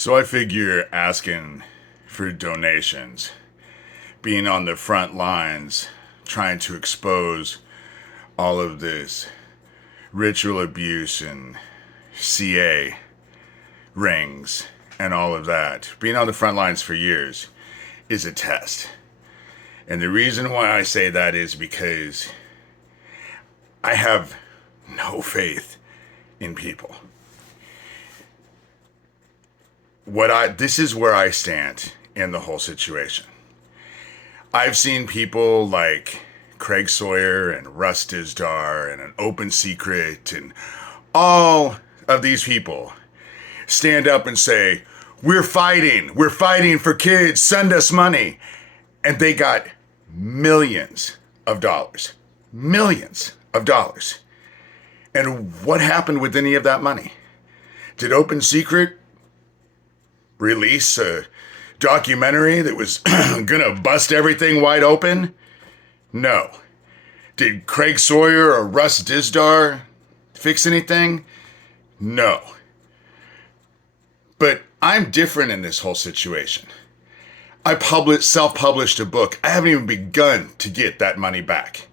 So I figure asking for donations, being on the front lines, trying to expose all of this ritual abuse and CA rings and all of that, being on the front lines for years is a test. And the reason why I say that is because I have no faith in people. This is where I stand in the whole situation. I've seen people like Craig Sawyer and Russ Dizdar and an Open Secret and all of these people stand up and say, we're fighting for kids, send us money. And they got millions of dollars. And what happened with any of that money? Did Open Secret release a documentary that was gonna bust everything wide open? No. Did Craig Sawyer or Russ Dizdar fix anything? No. But I'm different in this whole situation. I self-published a book. I haven't even begun to get that money back.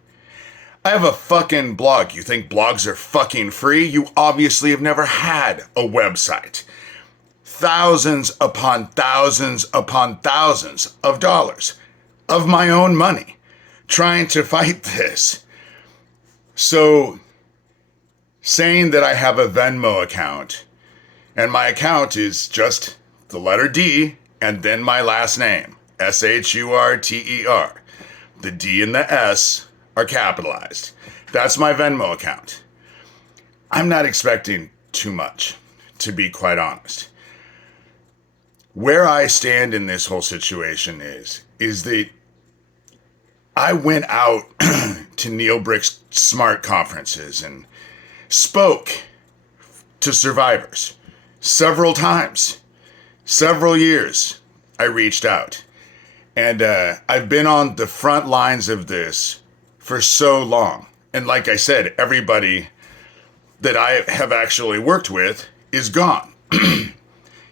I have a fucking blog. You think blogs are fucking free? You obviously have never had a website. Thousands upon thousands upon thousands of dollars of my own money trying to fight this. So saying that I have a Venmo account and my account is just the letter D and then my last name, Shurter. The D and the S are capitalized. That's my Venmo account. I'm not expecting too much, to be quite honest. Where I stand in this whole situation is that I went out to Neil Brick's SMART conferences and spoke to survivors several times, several years. I reached out. And I've been on the front lines of this for so long. And like I said, everybody that I have actually worked with is gone,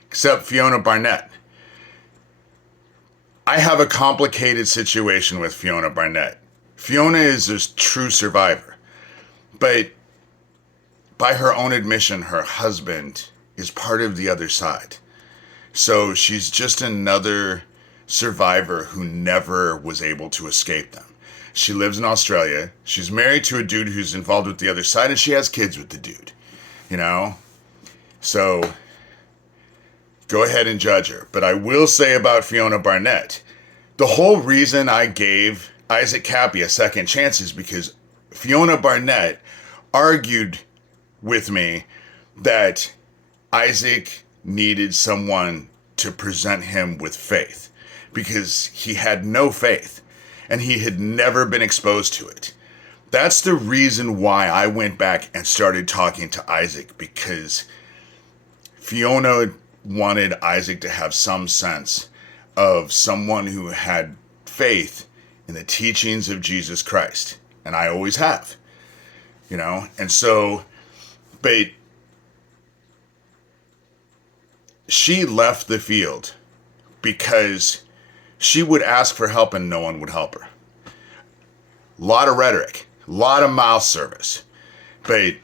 except Fiona Barnett. I have a complicated situation with Fiona Barnett. Fiona is a true survivor. But by her own admission, her husband is part of the other side. So she's just another survivor who never was able to escape them. She lives in Australia. She's married to a dude who's involved with the other side, and she has kids with the dude. You know? So go ahead and judge her. But I will say about Fiona Barnett, the whole reason I gave Isaac Cappy a second chance is because Fiona Barnett argued with me that Isaac needed someone to present him with faith because he had no faith and he had never been exposed to it. That's the reason why I went back and started talking to Isaac, because Fiona wanted Isaac to have some sense of someone who had faith in the teachings of Jesus Christ. And I always have, you know? And so, but she left the field because she would ask for help and no one would help her. A lot of rhetoric, a lot of mouth service, but,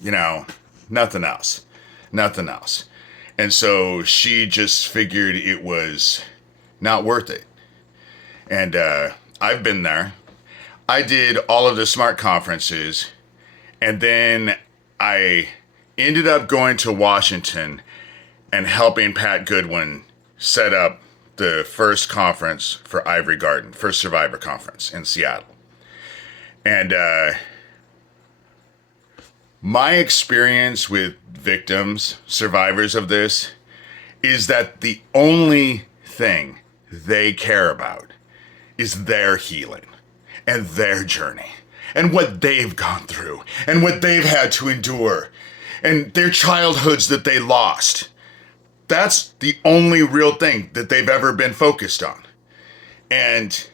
you know, nothing else. And so she just figured it was not worth it. And I've been there. I did all of the SMART conferences, and then I ended up going to Washington and helping Pat Goodwin set up the first conference for Ivory Garden, first survivor conference in Seattle. And my experience with victims, survivors of this, is that the only thing they care about is their healing and their journey and what they've gone through and what they've had to endure and their childhoods that they lost. That's the only real thing that they've ever been focused on. And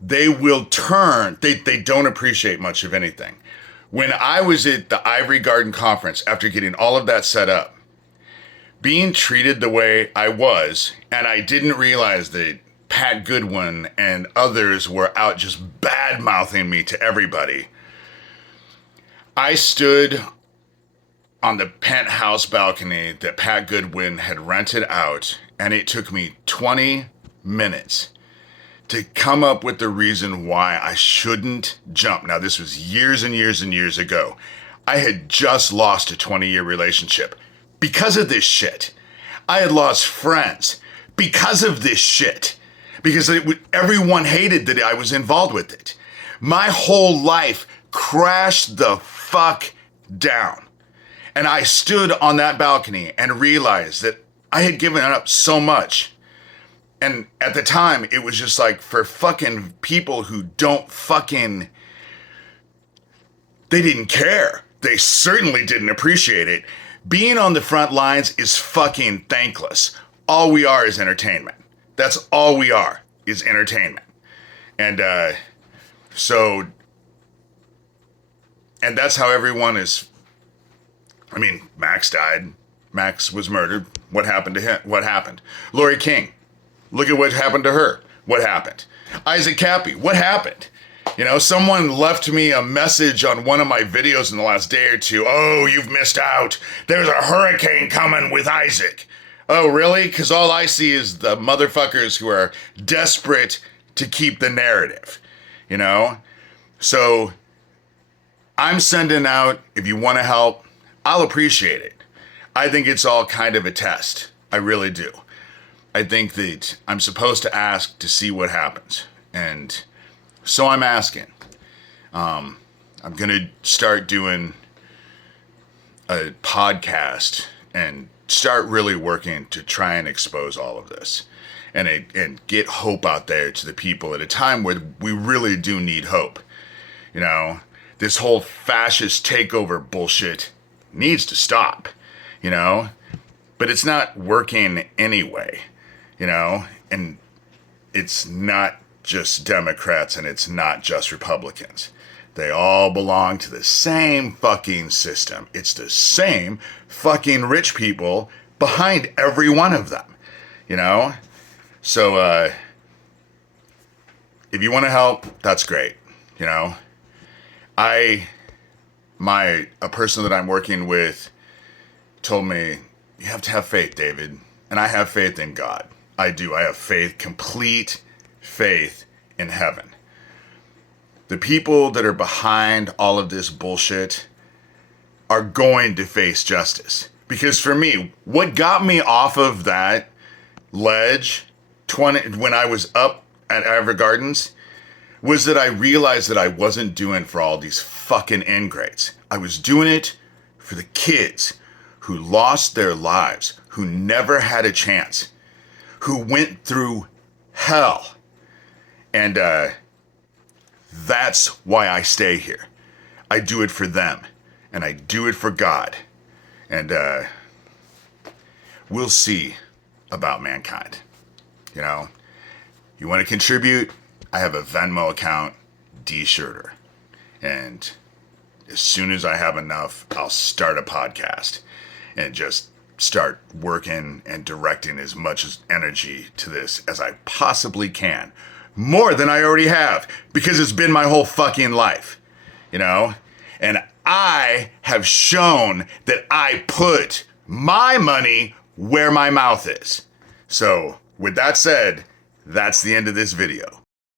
they will turn, they don't appreciate much of anything. When I was at the Ivory Garden conference, after getting all of that set up, being treated the way I was, and I didn't realize that Pat Goodwin and others were out just bad mouthing me to everybody. I stood on the penthouse balcony that Pat Goodwin had rented out, and it took me 20 minutes to come up with the reason why I shouldn't jump. Now, this was years and years and years ago. I had just lost a 20-year relationship because of this shit. I had lost friends because of this shit. Because everyone hated that I was involved with it. My whole life crashed the fuck down. And I stood on that balcony and realized that I had given up so much. And at the time, it was just like, for fucking people who don't fucking... They didn't care. They certainly didn't appreciate it. Being on the front lines is fucking thankless. All we are is entertainment. That's all we are, is entertainment. And and that's how everyone is. I mean, Max died. Max was murdered. What happened to him? What happened? Lori King. Look at what happened to her. What happened? Isaac Cappy. What happened? You know, someone left me a message on one of my videos in the last day or two. Oh, you've missed out. There's a hurricane coming with Isaac. Oh, really? Because all I see is the motherfuckers who are desperate to keep the narrative, you know? So I'm sending out, if you want to help, I'll appreciate it. I think it's all kind of a test. I really do. I think that I'm supposed to ask to see what happens. And so I'm asking. I'm going to start doing a podcast and start really working to try and expose all of this and get hope out there to the people at a time where we really do need hope. You know, this whole fascist takeover bullshit needs to stop, you know, but it's not working anyway, you know, and it's not just Democrats and it's not just Republicans. They all belong to the same fucking system. It's the same fucking rich people behind every one of them, you know? So, if you want to help, that's great, you know? A person that I'm working with told me, you have to have faith, David. And I have faith in God. I do. I have faith, complete faith in heaven. The people that are behind all of this bullshit are going to face justice. Because for me, what got me off of that ledge when I was up at Ivor Gardens was that I realized that I wasn't doing for all these fucking ingrates. I was doing it for the kids who lost their lives, who never had a chance, who went through hell. And that's why I stay here. I do it for them, and I do it for God. And we'll see about mankind. You know, you want to contribute? I have a Venmo account, D Schurter. And as soon as I have enough, I'll start a podcast and just start working and directing as much energy to this as I possibly can. More than I already have, because it's been my whole fucking life, you know? And I have shown that I put my money where my mouth is. So, with that said, that's the end of this video.